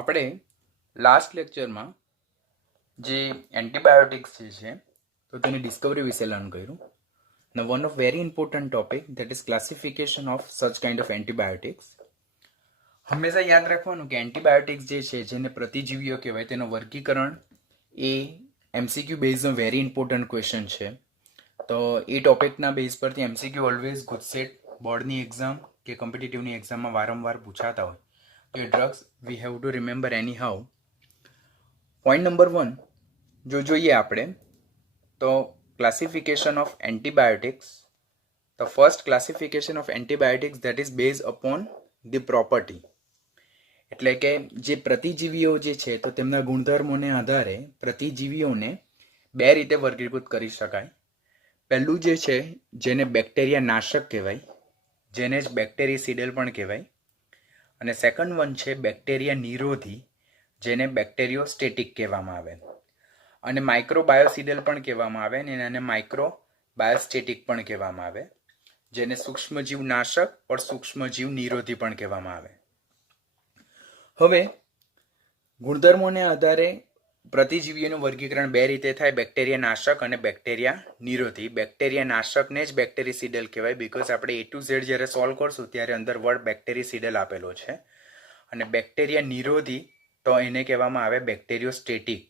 આપણે લાસ્ટ લેક્ચરમાં જે એન્ટીબાયોટિક્સ છે તો તેની ડિસ્કવરી વિશે લર્ન કર્યું. Now one of very important topic that is classification of such kind of antibiotics. હંમેશા યાદ રાખવાનું કે એન્ટીબાયોટિક્સ જે છે જેને પ્રતિજીવીઓ કહેવાય તેનું વર્ગીકરણ એ એમસીક્યુ બેઝનો વેરી ઇમ્પોર્ટન્ટ ક્વેશ્ચન છે. તો એ ટોપિકના બેઝ પરથી એમસીક્યુ ઓલવેઝ ગુજસેટ બોર્ડની એક્ઝામ કે કોમ્પિટિટિવની એક્ઝામમાં વારંવાર પૂછાતા હોય. તો એ drugs we have to remember anyhow. Point number 1 જો જોઈએ આપણે તો classification of antibiotics. The first classification of antibiotics that is based upon the property. એટલે કે જે પ્રતિજીવીઓ જે છે તો તેમના ગુણધર્મોને આધારે પ્રતિજીવીઓને બે રીતે વર્ગીકૃત કરી શકાય. પહેલું જે છે જેને બેક્ટેરિયા નાશક કહેવાય, જેને જ બેક્ટેરિસિડલ પણ કહેવાય, અને સેકન્ડ વન છે બેક્ટેરિયા નિરોધી, જેને બેક્ટેરિયોસ્ટેટિક કહેવામાં આવે, અને માઇક્રોબાયોસિડલ પણ કહેવામાં આવે અને એને માઇક્રોબાયોસ્ટેટિક પણ કહેવામાં આવે, જેને સૂક્ષ્મજીવ નાશક or સૂક્ષ્મજીવ નિરોધી પણ કહેવામાં આવે. હવે ગુણધર્મોને આધારે પ્રતિજીવીઓનું વર્ગીકરણ બે રીતે થાય, બેક્ટેરિયા નાશક અને બેક્ટેરિયા નિરોધી. બેક્ટેરિયા નાશકને જ બેક્ટેરિસિડલ કહેવાય બીકોઝ આપણે A to Z જ્યારે સોલ્વ કરશું ત્યારે અંદર વર્ડ બેક્ટેરિસિડલ આપેલો છે. અને બેક્ટેરિયા નિરોધી તો એને કહેવામાં આવે bacteriostatic.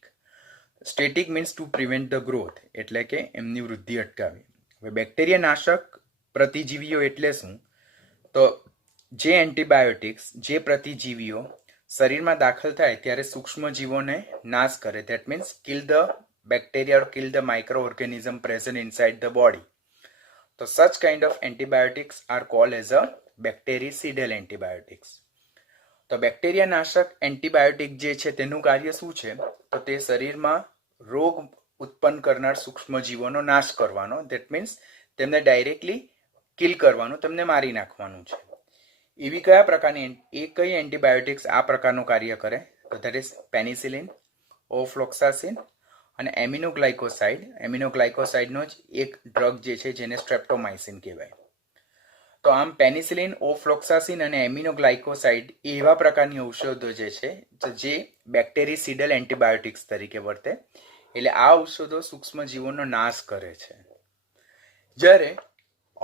Static means to prevent the growth, એટલે કે એમની વૃદ્ધિ અટકાવી. હવે બેક્ટેરિયા નાશક પ્રતિજીવીઓ એટલે શું? તો જે એન્ટીબાયોટિક્સ, જે પ્રતિજીવીઓ શરીરમાં દાખલ થાય ત્યારે સૂક્ષ્મજીવોને નાશ કરે, that means kill the bacteria or kill the micro organism present inside the body. તો such kind of antibiotics are called as a bactericidal antibiotics. તો બેક્ટેરિયા નાશક એન્ટીબાયોટિક જે છે તેનું કાર્ય શું છે? તો તે શરીરમાં રોગ ઉત્પન્ન કરનાર સૂક્ષ્મજીવોનો નાશ કરવાનો, ધેટ મીન્સ તેમને ડાયરેક્ટલી કિલ કરવાનું, તેમને મારી નાખવાનું છે. એવી કયા પ્રકારની કઈ એન્ટીબાયોટિક્સ આ પ્રકારનું કાર્ય કરે? તો ધેટ ઇઝ પેનિસિલિન, ઓફ્લોક્સાસિન અને એમિનોગ્લાયકોસાઇડ. એમિનોગ્લાયકોસાઇડનો જ એક ડ્રગ જે છે જેને સ્ટ્રેપ્ટોમાઇસિન કહેવાય. તો આમ પેનિસિલિન, ઓફ્લોક્સાસિન અને એમિનોગ્લાયકોસાઇડ એવા પ્રકારની ઔષધો જે છે જે બેક્ટેરિસિડલ એન્ટીબાયોટિક્સ તરીકે વર્તે. એટલે આ ઔષધો સૂક્ષ્મજીવોનો નાશ કરે છે. જ્યારે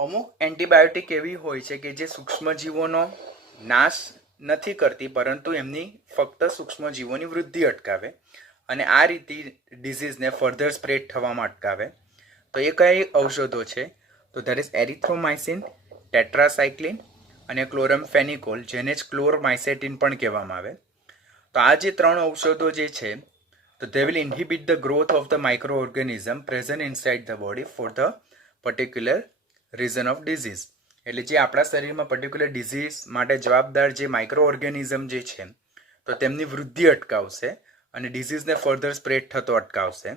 અમુક એન્ટીબાયોટિક એવી હોય છે કે જે સૂક્ષ્મજીવોનો નાશ નથી કરતી પરંતુ એમની ફક્ત સૂક્ષ્મજીવોની વૃદ્ધિ અટકાવે અને આ રીતે ડિઝીઝને ફર્ધર સ્પ્રેડ થવામાં અટકાવે. તો એ કઈ ઔષધો છે? તો ધેટ ઇઝ એરિથ્રોમાઇસિન, ટેટ્રાસાઇક્લિન અને ક્લોરમફેનિકોલ, જેને જ ક્લોરમાઇસેટિન પણ કહેવામાં આવે. તો આ જે ત્રણ ઔષધો જે છે તો they will inhibit the growth of the microorganism present inside the body for the particular reason of disease. એટલે જે આપણા શરીરમાં પર્ટિક્યુલર ડિઝીઝ માટે જવાબદાર જે માઇક્રો ઓર્ગેનિઝમ જે છે તો તેમની વૃદ્ધિ અટકાવશે અને ડિઝીઝને ફર્ધર સ્પ્રેડ થતો અટકાવશે.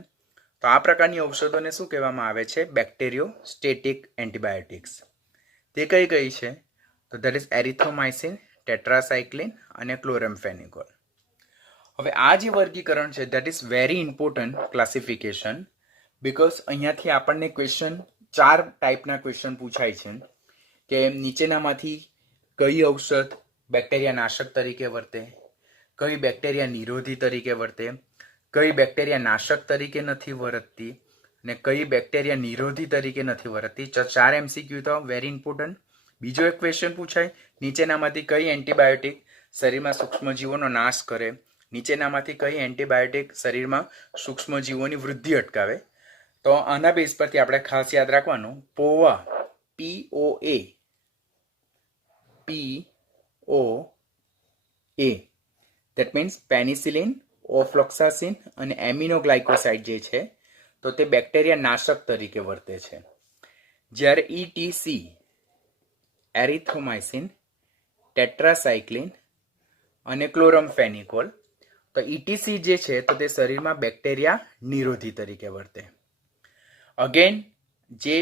તો આ પ્રકારની ઔષધોને શું કહેવામાં આવે છે? બેક્ટેરિયોસ્ટેટિક એન્ટીબાયોટિક્સ. તે કઈ કઈ છે? તો ધેટ ઇઝ એરિથ્રોમાઇસિન, ટેટ્રાસાઇક્લિન અને ક્લોરમફેનિકોલ. હવે આ જે વર્ગીકરણ છે that is very important classification because અહીંયાથી આપણને ક્વેશ્ચન 4 ટાઈપના ક્વેશ્ચન પૂછાય છે કે નીચેનામાંથી કઈ ઔષધ બેક્ટેરિયા નાશક તરીકે વર્તે, કઈ બેક્ટેરિયા નિરોધી તરીકે વર્તે, કઈ બેક્ટેરિયા નાશક તરીકે નથી વર્તતી અને કઈ બેક્ટેરિયા નિરોધી તરીકે નથી વર્તતી. 4 એમસીક્યુ તો વેરી ઇમ્પોર્ટન્ટ. બીજો એક ક્વેશ્ચન પૂછાય, નીચેનામાંથી કઈ એન્ટીબાયોટિક શરીરમાં સૂક્ષ્મજીવોનો નાશ કરે, નીચેનામાંથી કઈ એન્ટીબાયોટિક શરીરમાં સૂક્ષ્મજીવોની વૃદ્ધિ અટકાવે. તો આના બેઝ પરથી આપણે ખાસ યાદ રાખવાનું POA, that means પેનિસિલિન, ઓફ્લોક્સાસિન અને એમિનોગ્લાયકોસાઇડ જે છે તો તે બેક્ટેરિયા નાશક તરીકે વર્તે છે. જ્યારે ETC, એરિથ્રોમાઇસિન, ટેટ્રાસાઇક્લિન અને ક્લોરમફેનિકોલ, તો ETC જે છે તો તે શરીરમાં બેક્ટેરિયા નિરોધી તરીકે વર્તે. અગેન જે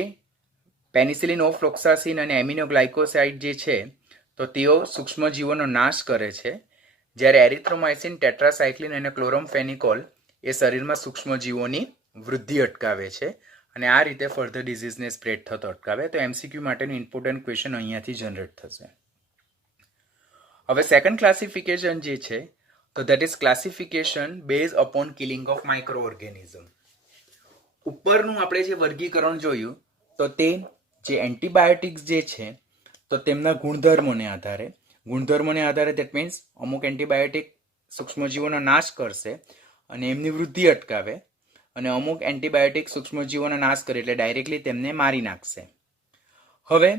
પેનિસિલિન, ઓફ્લોક્સાસિન અને એમિનોગ્લાયકોસાઇડ જે છે તો તેઓ સૂક્ષ્મજીવોનો નાશ કરે છે, જ્યારે એરિથ્રોમાઇસિન, ટેટ્રાસાઇક્લિન અને ક્લોરમફેનિકોલ એ શરીરમાં સૂક્ષ્મજીવોની વૃદ્ધિ અટકાવે છે અને આ રીતે ફર્ધર ડિઝીઝને સ્પ્રેડ થતો અટકાવે. તો એમસીક્યુ માટેનું ઇમ્પોર્ટન્ટ ક્વેશ્ચન અહીંયાથી જનરેટ થશે. હવે સેકન્ડ ક્લાસિફિકેશન જે છે તો that is classification base upon killing of micro organism. ઉપરનું આપણે જે વર્ગીકરણ જોયું તો તે જે એન્ટીબાયોટિક્સ જે છે તો તેમના ગુણધર્મોને આધારે દેટ મીન્સ અમુક એન્ટીબાયોટિક સૂક્ષ્મજીવોનો નાશ કરશે અને એમની વૃદ્ધિ અટકાવે, અને અમુક એન્ટીબાયોટિક સૂક્ષ્મજીવોનો નાશ કરે એટલે ડાયરેક્ટલી તેમને મારી નાખશે. હવે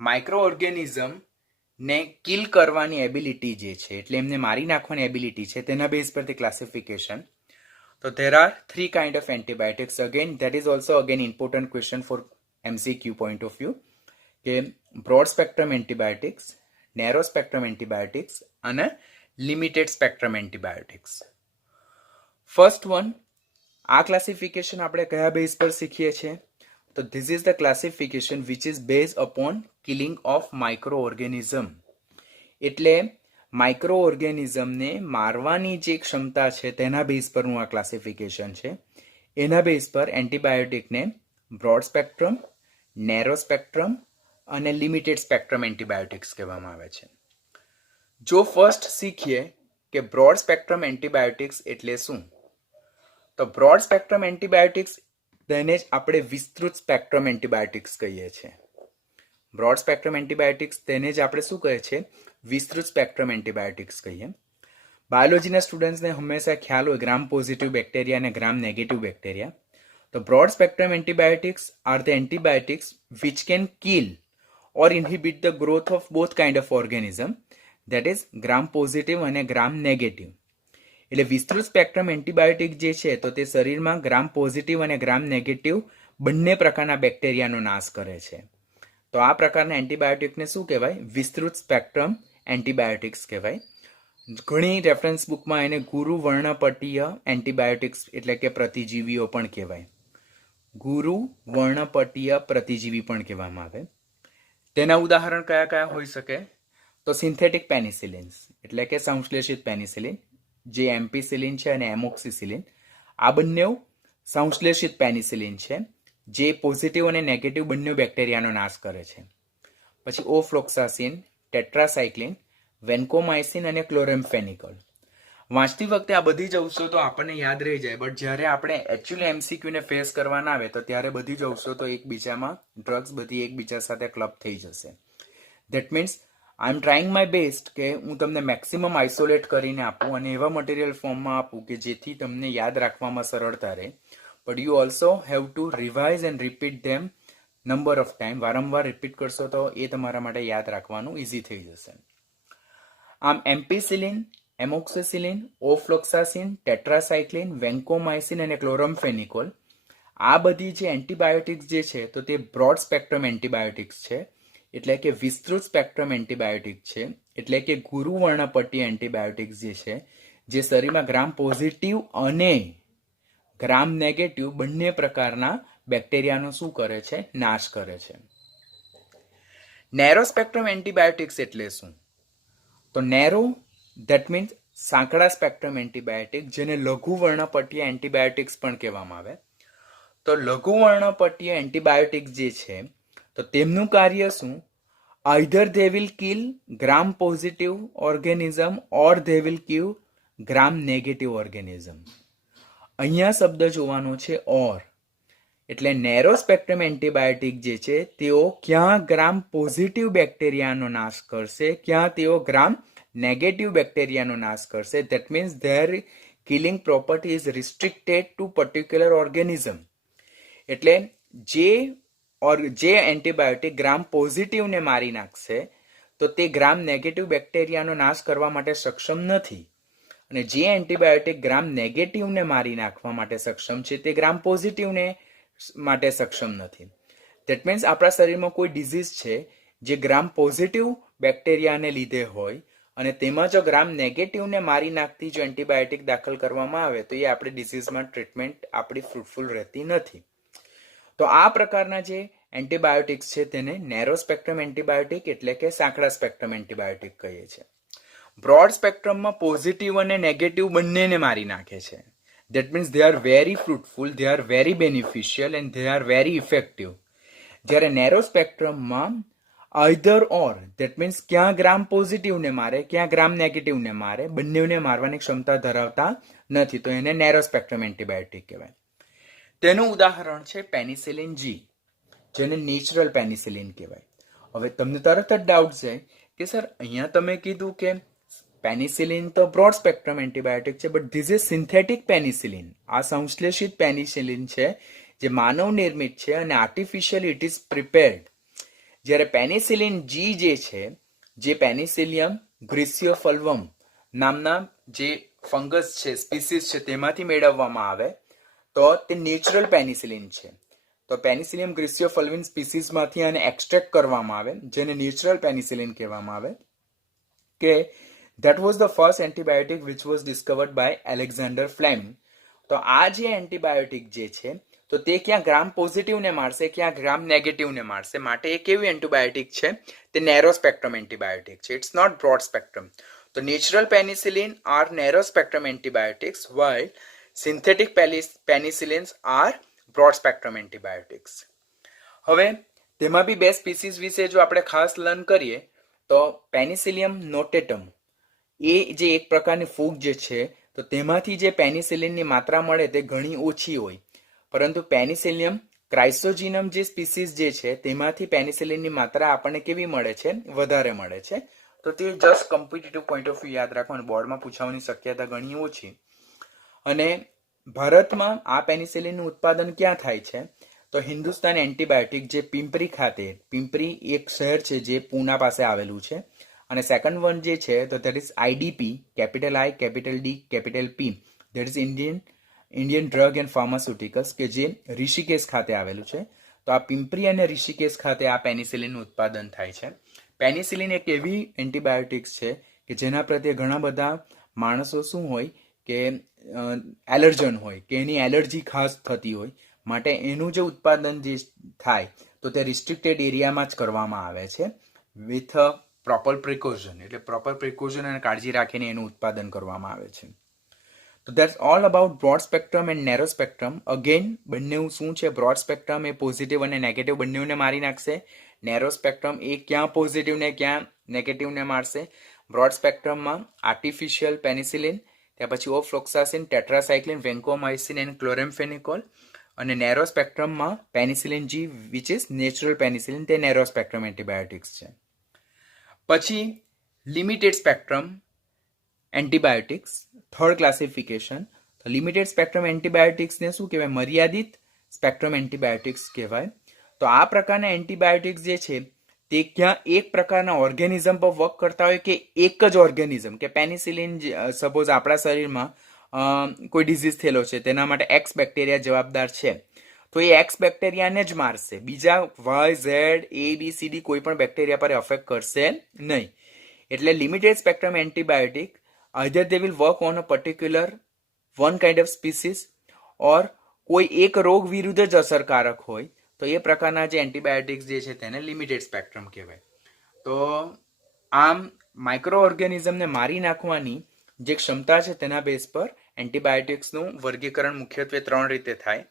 માઇક્રો ઓર્ગેનિઝમ ને કિલ કરવાની એબિલિટી જે છે એટલે એમને મારી નાખવાની એબિલિટી છે તેના બેઝ પરથી ક્લાસિફિકેશન. તો there are three kind of antibiotics. Again, that is also again important question for MCQ point of view. કે broad spectrum antibiotics, narrow spectrum antibiotics અને limited spectrum antibiotics. First one, આ classification આપણે કયા base પર શીખીએ છીએ? તો this is the classification which is based upon killing of microorganism. એટલે માઇક્રો ઓર્ગેનિઝમને મારવાની જે ક્ષમતા છે તેના બેઝ પરનું આ ક્લાસિફિકેશન છે. એના બેઝ પર એન્ટીબાયોટિકને બ્રોડ સ્પેક્ટ્રમ, નેરો સ્પેક્ટ્રમ અને લિમિટેડ સ્પેક્ટ્રમ એન્ટીબાયોટિક્સ કહેવામાં આવે છે. જો ફર્સ્ટ શીખીએ કે બ્રોડ સ્પેક્ટ્રમ એન્ટીબાયોટિક્સ એટલે શું, તો બ્રોડ સ્પેક્ટ્રમ એન્ટીબાયોટિક્સ તેને જ આપણે વિસ્તૃત સ્પેક્ટ્રમ એન્ટીબાયોટિક્સ કહીએ છીએ. બ્રોડ સ્પેક્ટ્રમ એન્ટીબાયોટિક્સ તેને જ આપણે શું કહે છે? વિસ્તૃત સ્પેક્ટ્રમ એન્ટીબાયોટિક્સ કહીએ. બાયોલોજીના સ્ટુડન્ટ્સને હંમેશા ખ્યાલ હોય ગ્રામ પોઝિટિવ બેક્ટેરિયા અને ગ્રામ નેગેટિવ બેક્ટેરિયા. તો broad spectrum antibiotics are the antibiotics which can kill or ઇન્હિબિટ the growth of both kind of organism, that is gram positive અને ગ્રામ નેગેટિવ. એટલે વિસ્તૃત સ્પેક્ટ્રમ એન્ટીબાયોટિક જે છે તો તે શરીરમાં ગ્રામ પોઝિટિવ અને ગ્રામ નેગેટિવ બંને પ્રકારના બેક્ટેરિયાનો નાશ કરે છે. તો આ પ્રકારના એન્ટીબાયોટિકને શું કહેવાય? વિસ્તૃત સ્પેક્ટ્રમ એન્ટીબાયોટિક્સ કહેવાય. ઘણી રેફરન્સ બુકમાં એને ગુરુ વર્ણપટીય એન્ટીબાયોટિક્સ એટલે કે પ્રતિજીવીઓ પણ કહેવાય. ગુરુ વર્ણપટીય પ્રતિજીવી પણ કહેવામાં આવે. તેના ઉદાહરણ કયા કયા હોઈ શકે? તો સિન્થેટિક પેનિસિલિન્સ એટલે કે સંશ્લેષિત પેનિસિલિન, જે એમ્પિસિલિન છે અને એમોક્સિસિલિન, આ બંને સંશ્લેષિત પેનિસિલિન છે જે પોઝિટિવ અને નેગેટિવ બંને બેક્ટેરિયાનો નાશ કરે છે. પછી ઓફ્લોક્સાસિન, ટેટ્રાસાઇક્લિન, વેન્કોમાઇસિન અને ક્લોરેમ્ફેનિકોલ. વાંચતી વખતે આ બધી જ ઔષધો આપણને યાદ રહી જાય, બટ જ્યારે આપણે એકચ્યુઅલી એમસીક્યુને ફેસ કરવાના આવે તો ત્યારે બધી જ ઔષધો એકબીજામાં ડ્રગ્સ બધી એકબીજા સાથે ક્લબ થઈ જશે. That means I M trying my best કે હું તમને મેક્સિમમ આઇસોલેટ કરીને આપું અને એવા મટીરિયલ ફોર્મમાં આપું કે જેથી તમને યાદ રાખવામાં સરળતા રહે. But you also have to revise and repeat them number of time. વારંવાર રિપીટ કરશો તો એ તમારા માટે યાદ રાખવાનું ઇઝી થઈ જશે. આમ એમ્પિસિલિન, એમોક્સિસિલિન, ઓફ્લોક્સાસિન, ટેટ્રાસાઇક્લિન, વેન્કોમાઇસિન અને ક્લોરમ્ફેનિકોલ આ બધી જે એન્ટીબાયોટિક્સ જે છે તો તે બ્રોડ સ્પેક્ટ્રમ એન્ટીબાયોટિક્સ છે, એટલે કે વિસ્તૃત સ્પેક્ટ્રમ એન્ટીબાયોટિક છે. એટલે કે ગુરુ વર્ણપટ્ટી એન્ટીબાયોટિક્સ જે છે જે શરીરમાં ગ્રામ પોઝિટિવ અને ગ્રામ નેગેટિવ બંને પ્રકારના બેક્ટેરિયાનો શું કરે છે? નાશ કરે છે. નેરો સ્પેક્ટ્રમ એન્ટીબાયોટિક્સ એટલે શું? તો નેરો ધેટ મીન્સ સાંકડા સ્પેક્ટ્રમ એન્ટીબાયોટિક, જેને લઘુ વર્ણપટીય એન્ટીબાયોટિક્સ પણ કહેવામાં આવે. તો લઘુ વર્ણપટીય એન્ટીબાયોટિક્સ જે છે તો તેમનું કાર્ય શું? Either they will kill gram positive organism or they will kill gram negative organism. અહીંયા શબ્દ જોવાનો છે ઓર. એટલે નેરો સ્પેક્ટ્રમ એન્ટીબાયોટિક જે છે તેઓ ક્યાં ગ્રામ પોઝિટિવ બેક્ટેરિયાનો નાશ કરશે, ક્યાં તેઓ ગ્રામ નેગેટિવ બેક્ટેરિયાનો નાશ કરશે. That means their killing property is restricted to particular organism. એટલે જે એન્ટીબાયોટિક ગ્રામ પોઝિટિવને મારી નાખશે તો તે ગ્રામ નેગેટિવ બેક્ટેરિયાનો નાશ કરવા માટે સક્ષમ નથી, અને જે એન્ટીબાયોટિક ગ્રામ નેગેટિવને મારી નાખવા માટે સક્ષમ છે તે ગ્રામ પોઝિટિવને માટે સક્ષમ નથી. ધેટ મીન્સ આપણા શરીરમાં કોઈ ડિઝીઝ છે જે ગ્રામ પોઝિટિવ બેક્ટેરિયાને લીધે હોય અને તેમાં જો ગ્રામ નેગેટિવને મારી નાખતી જો એન્ટીબાયોટિક દાખલ કરવામાં આવે તો એ આપણી ડિઝીઝમાં ટ્રીટમેન્ટ આપણી ફ્રૂટફુલ રહેતી નથી. તો આ પ્રકારના જે એન્ટીબાયોટિક્સ છે તેને નેરો સ્પેક્ટ્રમ એન્ટીબાયોટિક એટલે કે સાંકડા સ્પેક્ટ્રમ એન્ટીબાયોટિક કહીએ છીએ. બ્રોડ સ્પેક્ટ્રમમાં પોઝિટિવ અને નેગેટિવ બંનેને મારી નાખે છે. That means they are very fruitful, they are very beneficial and they are very effective. જ્યારે નેરો સ્પેક્ટ્રમમાં આઈધર ઓર ધેટ મીન્સ ક્યાં ગ્રામ પોઝિટિવને મારે ક્યાં ગ્રામ નેગેટિવને મારે, બંનેને મારવાની ક્ષમતા ધરાવતા નથી, તો એને નેરો સ્પેક્ટ્રમ એન્ટીબાયોટિક કહેવાય. તેનું ઉદાહરણ છે પેનિસિલિન જી, જેને નેચરલ પેનિસિલિન કહેવાય. હવે તમને તરત જ ડાઉટ છે કે સર અહીંયા તમે કીધું કે પેનિસિલિન તો બ્રોડ સ્પેક્ટ્રમ એન્ટીબાયોટિક છે, but this is synthetic penicillin. આ સંશ્લેષિત પેનિસિલિન છે જે માનવ નિર્મિત છે અને આર્ટિફિશિયલી ઇટ ઇઝ પ્રિપેર્ડ. જ્યારે પેનિસિલિન જી જે છે, જે પેનિસિલિયમ ગ્રીસિયોફલ્વમ નામના જે ફંગસ છે, સ્પીસીસ છે, તેમાંથી મેળવવામાં આવે, તો તે નેચરલ પેનિસિલિન છે. તો પેનિસિલિયમ ગ્રીસિયોફલ્વિન સ્પીસીસમાંથી આને એક્સટ્રેક્ટ કરવામાં આવે, જેને નેચરલ પેનિસિલિન કહેવામાં આવે. કે that was the first antibiotic which was discovered by Alexander Fleming. તો આ જે એન્ટીબાયોટિક જે છે, તો તે ક્યાં ગ્રામ પોઝિટિવને મારશે, ક્યાં ગ્રામ નેગેટિવને મારશે, માટે એ કેવી એન્ટીબાયોટિક છે, તે નેરો સ્પેક્ટ્રમ એન્ટીબાયોટિક છે. It's not broad spectrum. તો natural penicillin are narrow spectrum antibiotics, while synthetic penicillins are broad spectrum antibiotics. હવે તેમાં બી બે સ્પીસીસ વિશે જો આપણે ખાસ લર્ન કરીએ તો પેનિસિલિયમ નોટેટમ એ જે એક પ્રકારની ફૂગ જે છે, તો તેમાંથી જે પેનિસિલિનની માત્રા મળે તે ઘણી ઓછી હોય, પરંતુ પેનિસિલિયમ ક્રાઇસોજીનમ જે સ્પીસીસ જે છે તેમાંથી પેનિસિલિનની માત્રા આપણને કેવી મળે છે, વધારે મળે છે. તો તે just competitive point of view યાદ રાખવાનું, બોર્ડમાં પૂછવાની શક્યતા ઘણી ઓછી. અને ભારતમાં આ પેનિસિલિનનું ઉત્પાદન ક્યાં થાય છે, તો હિન્દુસ્તાન એન્ટીબાયોટિક જે પિંપરી ખાતે, પિંપરી એક શહેર છે જે પૂના પાસે આવેલું છે, અને સેકન્ડ વન જે છે તો that is IDP, capital I, capital D, capital P, that is Indian drug and pharmaceuticals, કે જે ઋષિકેશ ખાતે આવેલું છે. તો આ પિંપરી અને ઋષિકેશ ખાતે આ પેનિસિલિનનું ઉત્પાદન થાય છે. પેનિસિલિન એક એવી એન્ટીબાયોટિક્સ છે કે જેના પ્રત્યે ઘણા બધા માણસો શું હોય કે એલર્જન હોય, કે એની એલર્જી ખાસ થતી હોય, માટે એનું જે ઉત્પાદન જે થાય તો તે રિસ્ટ્રિક્ટેડ એરિયામાં જ કરવામાં આવે છે વિથ પ્રોપર પ્રિકોશન. એટલે પ્રોપર પ્રિકોશન અને કાળજી રાખીને એનું ઉત્પાદન કરવામાં આવે છે. તો that's all about broad spectrum and narrow spectrum. Again બંને શું છે, બ્રોડ સ્પેક્ટ્રમ એ પોઝિટિવ અને નેગેટિવ બંનેને મારી નાખશે. નેરો સ્પેક્ટ્રમ એ ક્યાં પોઝિટિવ ને ક્યાં નેગેટિવને મારશે. બ્રોડ સ્પેક્ટ્રમમાં આર્ટિફિશિયલ પેનિસિલિન, ત્યાર પછી ઓફ્લોક્સાસિન, ટેટ્રાસાઇક્લિન, વેન્કોમાઇસિન એન્ડ ક્લોરેમ્ફેનિકોલ. અને નેરો સ્પેક્ટ્રમમાં penicillin G which is natural penicillin, તે નેરો સ્પેક્ટ્રમ એન્ટીબાયોટિક્સ છે. પછી limited spectrum antibiotics, third classification. તો લિમિટેડ સ્પેક્ટ્રમ એન્ટીબાયોટિક્સને શું કહેવાય, મર્યાદિત સ્પેક્ટ્રમ એન્ટીબાયોટિક્સ કહેવાય. તો આ પ્રકારના એન્ટીબાયોટિક્સ જે છે તે ક્યાં એક પ્રકારના ઓર્ગેનિઝમ પર વર્ક કરતા હોય, કે એક જ ઓર્ગેનિઝમ, કે પેનિસિલિન સપોઝ આપણા શરીરમાં કોઈ ડિઝીઝ થયેલો છે, તેના માટે એક્સ બેક્ટેરિયા જવાબદાર છે, તો એ એક્સ બેક્ટેરિયાને જ મારશે, બીજા Y, Z, A, B, C, D કોઈ પણ બેક્ટેરિયા પર અફેક્ટ કરશે નહીં. એટલે limited spectrum antibiotic either they will work on a particular one kind of species, or કોઈ એક રોગ વિરુદ્ધ જ અસરકારક હોય, તો એ પ્રકારના જે એન્ટીબાયોટિક્સ જે છે તેને લિમિટેડ સ્પેક્ટ્રમ કહેવાય. તો આમ માઇક્રો ઓર્ગેનિઝમને મારી નાખવાની જે ક્ષમતા છે તેના બેઝ પર એન્ટીબાયોટિક્સનું વર્ગીકરણ મુખ્યત્વે ત્રણ રીતે થાય.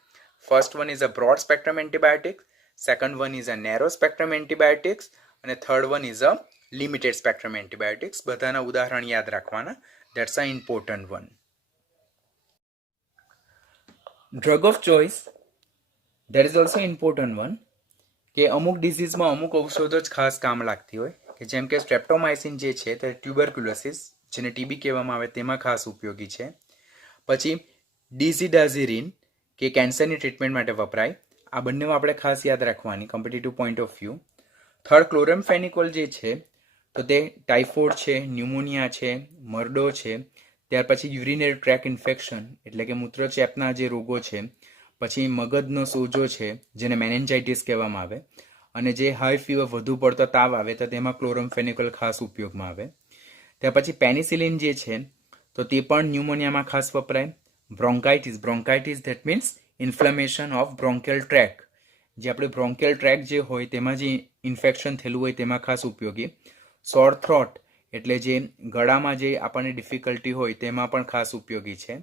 First one is a broad spectrum antibiotics, second one is a narrow spectrum antibiotics, અને third one is a limited spectrum antibiotics. બધાના ઉદાહરણ યાદ રાખવાના, that's a important one. Drug of choice, that is also important one. કે અમુક ડિઝીઝમાં અમુક ઔષધો જ ખાસ કામ લાગતી હોય, કે જેમ કે સ્ટ્રેપ્ટોમાઇસિન જે છે તે ટ્યુબરક્યુલોસિસ, જેને ટીબી કહેવામાં આવે, તેમાં ખાસ ઉપયોગી છે. પછી ડિઝિડાઝિરિન, કે કેન્સરની ટ્રીટમેન્ટ માટે વપરાય. આ બંને આપણે ખાસ યાદ રાખવાની competitive point of view. Third chloramphenicol જે છે તો તે ટાઇફોઇડ છે, ન્યુમોનિયા છે, મરડો છે, ત્યાર પછી યુરિનરી ટ્રેક ઇન્ફેક્શન એટલે કે મૂત્રચેપના જે રોગો છે, પછી મગજનો સોજો છે જેને મેનેન્જાઇટિસ કહેવામાં આવે, અને જે હાઈ ફીવર, વધુ પડતો તાવ આવે તો તેમાં ક્લોરેમ્ફેનિકોલ ખાસ ઉપયોગમાં આવે. ત્યાર પછી પેનિસિલિન જે છે તો તે પણ ન્યુમોનિયામાં ખાસ વપરાય. Bronchitis that means inflammation of bronchial tract, જે આપણે બ્રોન્કિયલ ટ્રેક જે હોય તેમાં જે ઇન્ફેક્શન થયેલું હોય તેમાં ખાસ ઉપયોગી. સોર થ્રોટ એટલે જે ગળામાં જે આપણને ડિફિકલ્ટી હોય તેમાં પણ ખાસ ઉપયોગી છે.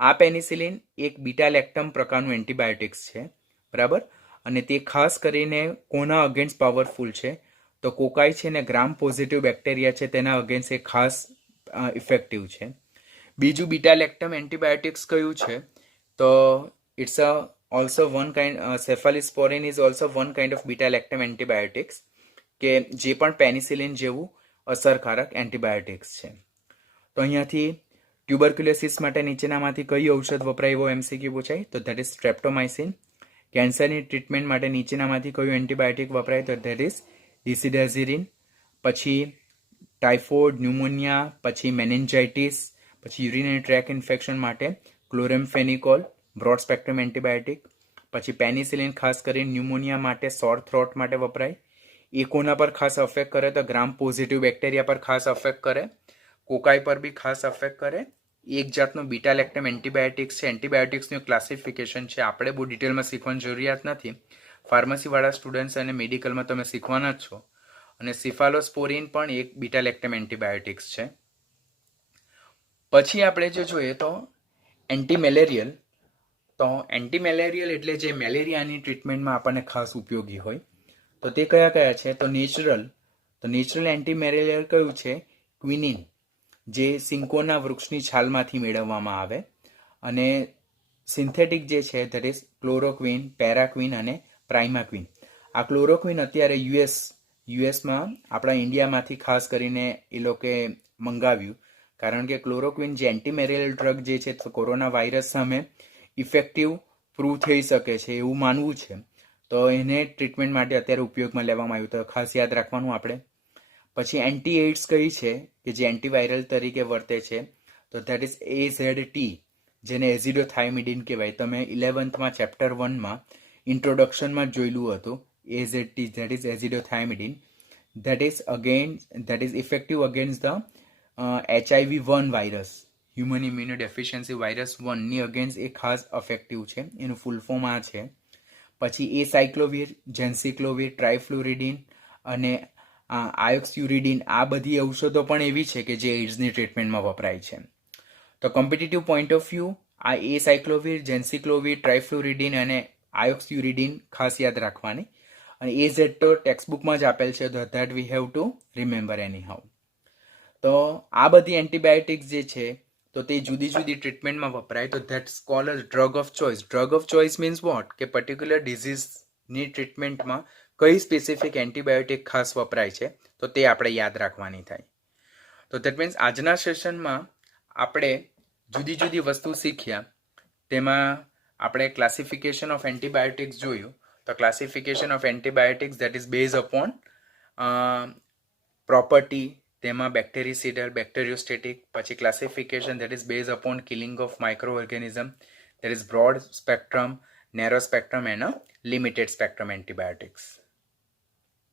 આ પેનિસિલિન એક બીટા લેક્ટમ પ્રકારનું એન્ટીબાયોટિક્સ છે, બરાબર, અને તે ખાસ કરીને કોના અગેન્સ્ટ પાવરફુલ છે, તો કોકાઈ છે ને ગ્રામ પોઝિટિવ બેક્ટેરિયા છે તેના અગેન્સ્ટ એ ખાસ ઇફેક્ટિવ છે. બીજું બીટા લેક્ટમ એન્ટીબાયોટિક્સ કયું છે? તો it's a also one kind cephalosporin is also one kind of beta lactam antibiotics કે જે પણ પેનિસિલિન જેવું અસરકારક એન્ટીબાયોટિક્સ છે. તો અહીંયાથી ટ્યુબરક્યુલોસિસ માટે નીચેનામાંથી કઈ ઔષધ વપરાય એવો એમસીક્યુ પૂછાય, તો ધેટ ઇઝ સ્ટ્રેપ્ટોમાઇસિન. કેન્સરની ટ્રીટમેન્ટ માટે નીચેનામાંથી કયું એન્ટીબાયોટિક વપરાય, તો ધેટ ઇઝ ડિસિડાઝિરિન. પછી ટાઇફોઇડ, ન્યુમોનિયા, પછી મેનિન્જાઇટિસ, પછી યુરિનરી ટ્રેક ઇન્ફેક્શન માટે ક્લોરેમ્ફેનિકોલ, બ્રોડ સ્પેક્ટ્રમ એન્ટીબાયોટિક. પછી પેનિસિલિન ખાસ કરીને ન્યુમોનિયા માટે, સોર થ્રોટ માટે વપરાય. એ કોના પર ખાસ અફેક્ટ કરે, તો ગ્રામ પોઝિટિવ બેક્ટેરિયા પર ખાસ અફેક્ટ કરે, કોકાઈ પર બી ખાસ અફેક્ટ કરે. એક જાતનું બીટા લેક્ટમ એન્ટીબાયોટિક્સ છે. એન્ટીબાયોટિક્સનું ક્લાસિફિકેશન છે, આપણે બહુ ડિટેલમાં શીખવાની જરૂરિયાત નથી. ફાર્મસીવાળા સ્ટુડન્ટ્સ અને મેડિકલમાં તમે શીખવાના જ છો. અને સિફાલોસ્પોરિન પણ એક બીટા લેક્ટમ એન્ટીબાયોટિક્સ છે. પછી આપણે જો જોઈએ તો એન્ટીમેલેરિયલ. તો એન્ટીમેલેરિયલ એટલે જે મેલેરિયાની ટ્રીટમેન્ટમાં આપણને ખાસ ઉપયોગી હોય. તો તે કયા કયા છે, તો નેચરલ એન્ટીમેલેરિયલ કયું છે, ક્વિનિન, જે સિંકોના વૃક્ષની છાલમાંથી મેળવવામાં આવે. અને સિન્થેટિક જે છે ધેટ ઇઝ ક્લોરોક્વિન, પેરાક્વિન અને પ્રાઇમાક્વિન. આ ક્લોરોક્વિન અત્યારે યુએસમાં આપણા ઇન્ડિયામાંથી ખાસ કરીને એ લોકોએ મંગાવ્યું, કારણ કે ક્લોરોક્વિન જે એન્ટીમેલેરિયલ ડ્રગ જે છે તો કોરોના વાયરસ સામે ઇફેક્ટિવ પ્રૂવ થઈ શકે છે એવું માનવું છે. તો એને ટ્રીટમેન્ટ માટે અત્યારે ઉપયોગમાં લેવામાં આવ્યું, તો ખાસ યાદ રાખવાનું આપણે. પછી એન્ટી એઇડ્સ કઈ છે કે જે એન્ટીવાયરલ તરીકે વર્તે છે, તો ધેટ ઇઝ AZT, જેને એઝિડોથાઇમિડિન કહેવાય. તમે 11th ચેપ્ટર 1માં ઇન્ટ્રોડક્શનમાં જોયેલું હતું. AZT that is azidothymidine, that is effective against the HIV-1 virus, human immunodeficiency virus 1ની અગેન્સ્ટ એ ખાસ અફેક્ટિવ છે. એનું ફૂલ ફોર્મ આ છે. પછી એસાયક્લોવિર, જેન્સિક્લોવિર, ટ્રાઇફ્લુરિડિન અને આયોક્સ્યુરિડિન, આ બધી ઔષધો પણ એવી છે કે જે એઇડ્સની ટ્રીટમેન્ટમાં વપરાય છે. તો કોમ્પિટિટિવ પોઈન્ટ ઓફ વ્યૂ આ એસાયક્લોવિર, જેન્સિક્લોવિર, ટ્રાઇફ્લુરિડિન અને આયોક્સ્યુરિડિન ખાસ યાદ રાખવાની. અને AZ તો ટેક્સ્ટબુકમાં જ આપેલ છે, તો that we have to remember any how. તો આ બધી એન્ટીબાયોટિક્સ જે છે તો તે જુદી જુદી ટ્રીટમેન્ટમાં વપરાય. તો that's cold as drug of choice. Drug of choice means what, કે પર્ટિક્યુલર ડિઝીઝની ટ્રીટમેન્ટમાં કઈ સ્પેસિફિક એન્ટીબાયોટિક ખાસ વપરાય છે, તો તે આપણે યાદ રાખવાની થાય. તો દેટ મીન્સ આજના સેશનમાં આપણે જુદી જુદી વસ્તુ શીખ્યા. તેમાં આપણે ક્લાસિફિકેશન ઓફ એન્ટીબાયોટિક્સ જોયું. તો classification of antibiotics that is base upon property, તેમાં બેક્ટેરિસિડલ, બેક્ટેરિયોસ્ટેટિક. પછી classification that is base upon killing of micro organism, that is broad spectrum, narrow spectrum and limited spectrum antibiotics.